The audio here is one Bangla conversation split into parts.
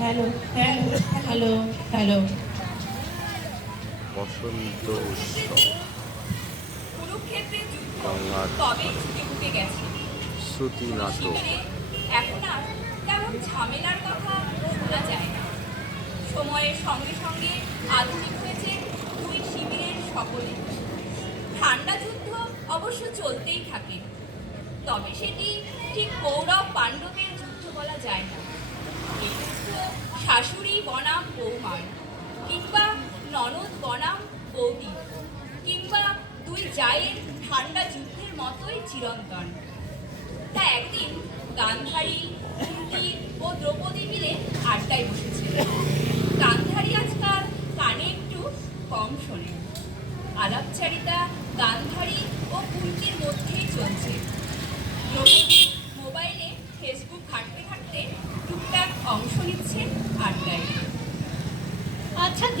Hello hello hello hello Basanta Utsav. বাংলার শ্রুতি নাটক। এখন আর তেমন ঝামেলার কথা শোনা যায় না। সময়ের সঙ্গে সঙ্গে আধুনিক হয়েছে দুই শিবিরের সকলে। ঠান্ডা যুদ্ধ অবশ্য চলতেই থাকে। তবে সেটি ঠিক কৌরব পাণ্ডবের যুদ্ধ বলা যায় না। শাশুড়ি বনাম বৌমার, কিংবা ননদ বনাম বৌদি, কিংবা দুই জায়ের ঠান্ডা যুদ্ধের মতোই চিরন্তন। তা একদিন গান্ধারী কুন্তি ও দ্রৌপদী মিলে আড্ডায় বসেছে। গান্ধারী আজকাল কানে একটু কম শোনে। আলাপচারিতা গান্ধারী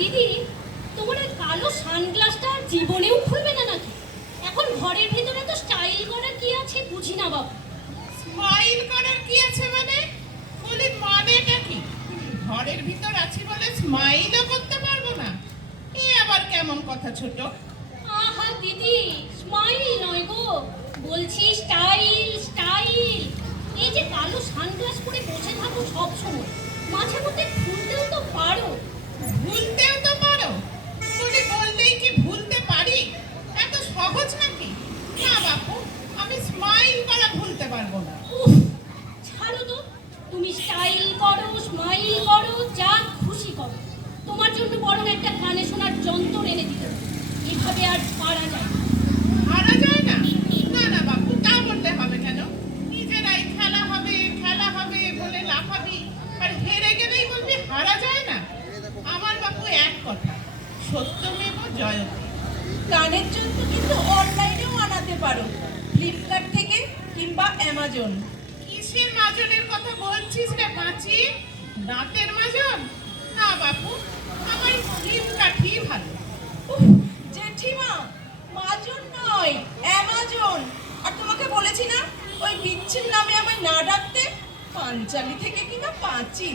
দিদি তোমার ওই কালো সানগ্লাসটা আর জীবনেও খুলবে না নাকি? এখন ঘরের ভিতরে তো স্টাইল করার কি আছে বুঝি না বাবা। স্মাইল করার কি আছে মানে? বলি মানেটা কি? ঘরের ভিতর আছি বলে স্মাইলও করতে পারব না। এ আবার কেমন কথা ছোট? আহা দিদি স্মাইল নয় গো। বলছি স্টাইল স্টাইল এই যে কালো সানগ্লাস পরে বসে থাকো সব সময় মাঝে মধ্যে খুলতেও তো পারো ভুলতেও তো পারো বলি বললেই কি ভুলতে পারি এত সহজ নাকি না বাপু আমি স্মাইল করা ভুলতে পারব না উফ ছাড়ো তো তুমি স্টাইল করো স্মাইল করো যা খুশি করো তোমার জন্য বরং একটা কানে শোনার যন্ত্র এনে দিতে হবে। এভাবে আর পারা যায় না। হারা যায় না না না বাপু তা বলতে হবে কেন নিজেরাই খেলা হবে খেলা হবে বলে লাফাবি আর হেরে গেলেই বলবি হারা যায় না আমার বাপু এক কথা সত্যমেব জয়তে কানের জন্য কিন্তু অনলাইনেও আনাতে পারো। ফ্লিপকার্ট থেকে কিংবা অ্যামাজন কিসের মাজনের কথা বলছিস রে পাঁচি? দাঁতের মাজন না বাপু আমার ক্লিপ কাঠি ভালো। জেঠিমা মাজন নয় অ্যামাজন আর তোমাকে বলেছি না ওই বিচ্ছির নামে আমায় না ডাকতে? পাঞ্চালি থেকে কিনা পাঁচি।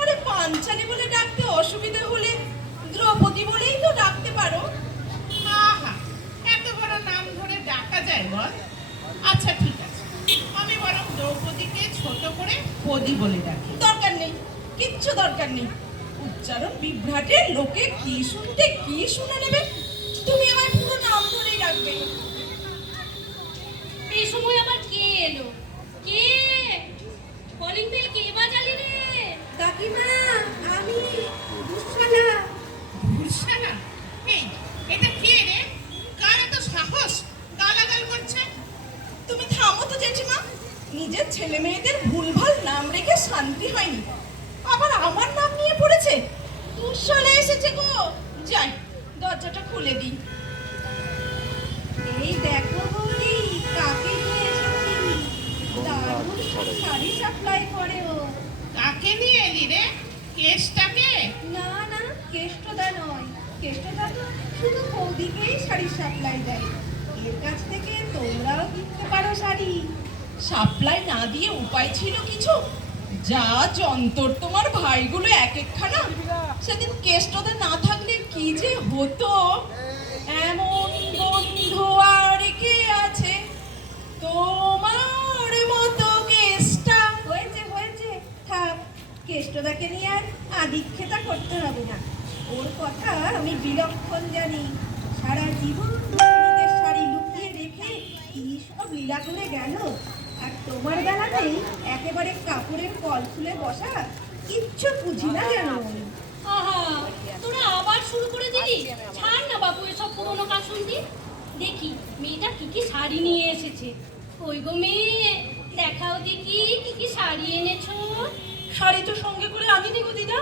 আরে পাঞ্চালি বলে ডাকতে অসুবিধা হলে দ্রৌপদী বলেই তো ডাকতে পারো। আহা এত বড় নাম ধরে ডাকা যায় বল। আচ্ছা ঠিক আছে। আমি বরং দ্রৌপদীকে ছোট করে পদি বলে ডাকি। দরকার নেই কিচ্ছু দরকার নেই। উচ্চারণ বিভ্রাটে লোকে কি শুনতে কি শুনে নেবে? ছেলে মেয়েদের ভুলভাল নাম রেখে শান্তি হয়নি। আবার আমার নাম নিয়ে পড়েছে? দুঃশালা এসেছে গো। যাই দরজাটা খুলে দিই। এই দেখো বৌদি কাকে নিয়ে এসেছি? দারুণ শাড়ি সাপ্লাই করে ও। কাকে নিয়ে এলি রে? কেসটাকে না না কেষ্টদা নয়। কেষ্টদা তো শুধু বৌদিকেই শাড়ি সাপ্লাই দেয়। এর কাছ থেকে তোমরাও কিনতে পারো শাড়ি। সাপ্লাই না দিয়ে উপায় ছিল কিছু? যা যন্তর তোমার ভাইগুলো এক একখানা সেদিন কেষ্টদা না থাকলে কি যে হতো? এমন বন্ধু আর কে আছে? তোমার মতো কেষ্টা। হয়েছে হয়েছে। থাক, কেষ্টদাকে নিয়ে আর আদিক্ষেতা করতে হবে না। ওর কথা আমি বিলক্ষণ জানি। সারা জীবন নিজের শাড়ি লুকিয়ে রেখে কি সব লীলা করে গেল? আর তোমার বেলাতেই একেবারে কাপড়ের কল খুলে বসা কিচ্ছু বুঝি না। আহা তোরা আবার শুরু করে দিলি? ছাড় না বাবু এসব পুরোনো কাসুন্দি। দেখি মেয়েটা কি কি শাড়ি নিয়ে এসেছে। ওই গো মেয়ে দেখাও দেখি কি কি শাড়ি এনেছো। শাড়ি তো সঙ্গে করে আমি দেবো দিদা।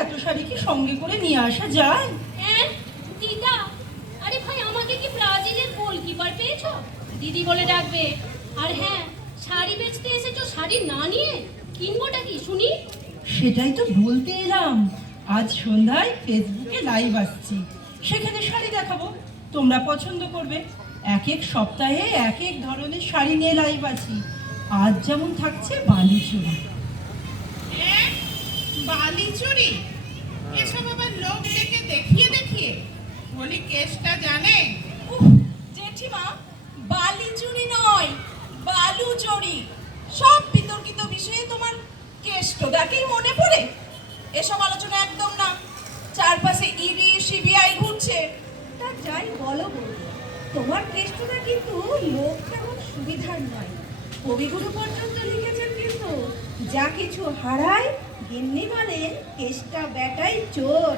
এত শাড়ি কি সঙ্গে করে নিয়ে আসা যায়? হ্যাঁ দিদা আরে ভাই আমাকে কি ব্রাজিলের গোলকিপার পেয়েছ? দিদি বলে ডাকবে। আর হ্যাঁ শাড়ি বেচতে এসেছ শাড়ি না নিয়ে? কিনবোটা কি শুনি? সেটাই তো বলতে এলাম। আজ সন্ধ্যায় ফেসবুকে লাইভ আসছি। সেখানে শাড়ি দেখাবো। তোমরা পছন্দ করবে। এক এক সপ্তাহে এক এক ধরনের শাড়ি নিয়ে লাইভ আছি। আজ যেমন থাকছে বালি চুড়ি। এ? বালি চুরি এসব আবার লোক ডেকে দেখিয়ে দেখিয়ে? বলি কেসটা জানে? উফ, জেঠিমা বালি চুরি নয়। বালু চুরি সব বিতর্কিত বিষয়ে তোমার কেষ্ট কেষ্টদাকেই মনে পড়ে? এসব আলোচনা একদম না। চারপাশে ইডি, সিবিআই ঘুরছে। তা যাই বলো তোমার কেষ্টটা কিন্তু লোক তেমন সুবিধার নয়। কবিগুরু পর্যন্ত লিখেছেন কিন্তু, যা কিছু হারায়, গিন্নি বলেন কেষ্টা বেটাই চোর।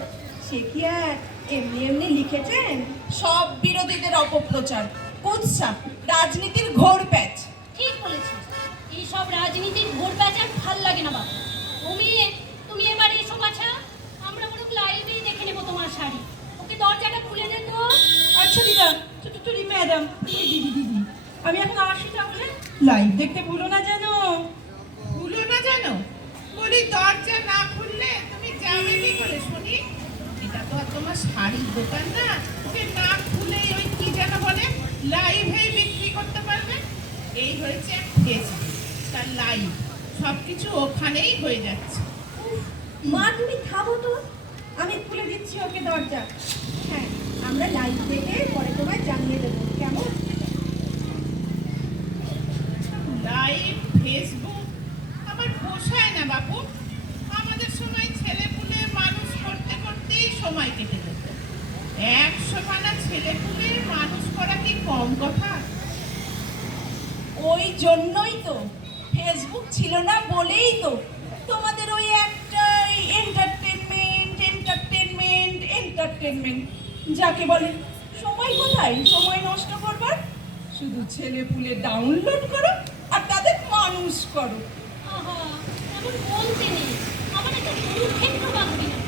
সে কি আর এমনি এমনি লিখেছেন? সব বিরোধীদের অপপ্রচার, কুৎসা, রাজনীতির ঘোর প্যাচ। ঠিক বলেছিস। এইসব রাজনীতির ভোট প্যাচার ভালো লাগে না বাবা তুমি তুমি এবার এসো বাছা আমরা বরং লাইভেই দেখে নেব তোমার শাড়ি। ওকে দরজাটা খুলে দে তো। আচ্ছা দিদা চুটুটুরি ম্যাডাম। দিদি দিদি আমি এখন আসি তাহলে। লাইভ দেখতে ভুলো না যেন। ভুলো না জানো বলি দরজা না খুললে তুমি যাবে কি করে শুনি? এটা তো আর তোমার শাড়ির দোকান না। ওকে না খুলেই ওই কি যেন বলে? পারবে এই হয়েছে ফেসবুক তার লাইভ সব কিছু ওখানেই হয়ে যাচ্ছে। মা তুমি থামো তো। আমি খুলে দিচ্ছি ওকে দরজা। হ্যাঁ আমরা লাইভ দেখে পরে তোমায় জানিয়ে দেবো কেমন? লাইভ ফেসবুক আমার পোষায় না বাপু। আমাদের সময় ছেলে পুলে মানুষ করতে করতেই সময় কেটে যেত। একশো পানা ছেলে পুলে মানুষ করা কি কম কথা? ওই জন্যই তো ফেসবুক ছিল না বলেই তো তোমাদের ওই একটাই এন্টারটেনমেন্ট এন্টারটেনমেন্ট এন্টারটেনমেন্ট যাকে বলে, সময় কোথায়? সময় নষ্ট করবার? শুধু ছেলে পুলে ডাউনলোড করো আর তাদের মানুষ করো। আহা, এমন বলতে নেই আমার একটা কুরুক্ষেত্র বাঁধবি না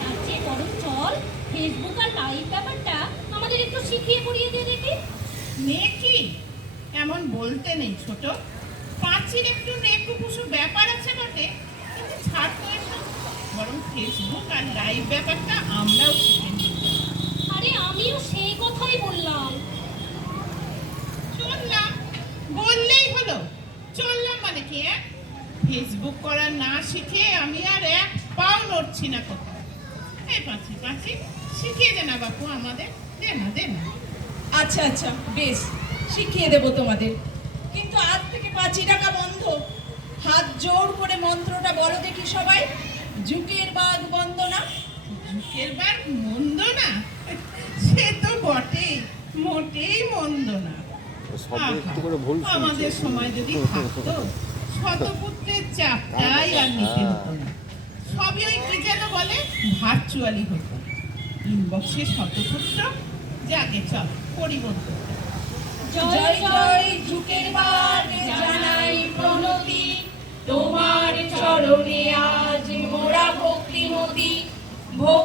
তার চেয়ে বরং চল ফেসবুক আর লাইভ ব্যাপারটা আমাদের একটু শিখিয়ে পড়িয়ে দিয়ে দেখি নেকি এমন বলতে নেই ছোট। পাঁচির একটু নেকু কুসু ব্যাপার আছে বটে কিন্তু ছাড় তো এসব বরং ফেসবুক আর লাইভ ব্যাপারটা আমরাও শিখে নিই। আরে আমিও সেই কথাই বললাম। চললাম। বললেই হলো। চললাম মানে কি হ্যাঁ ফেসবুক করা না শিখে আমি আর এক পাও নড়ছি না কোথাও। এই পাঁচি পাঁচি শিখিয়ে দে না বাপু আমাদের। দে না দে না। আচ্ছা আচ্ছা বেশ শিখিয়ে দেবো তোমাদের। থেকে পাঁচি টাকা বন্ধ। হাত জোর করে মন্ত্রটা বলো দেখি সবাই। যুগের বাদ বন্দনা ঝুঁকের বার মন্দ না? সে তো বটেই মোটেই মন্দ না। সব আহা, একটু করে ভুল শুনছি। আমাদের সময় যদি থাকতো শতপুত্রের চাপটাই আর নিতে হতো না। সবই ওই কি যেন বলে? ভার্চুয়ালি হতো। ইনবক্সে শতপুত্র যাকে চল পরিবর্তন। জয় তোমার চরণে আজ মোরা ভক্তিমতি। ভক্তি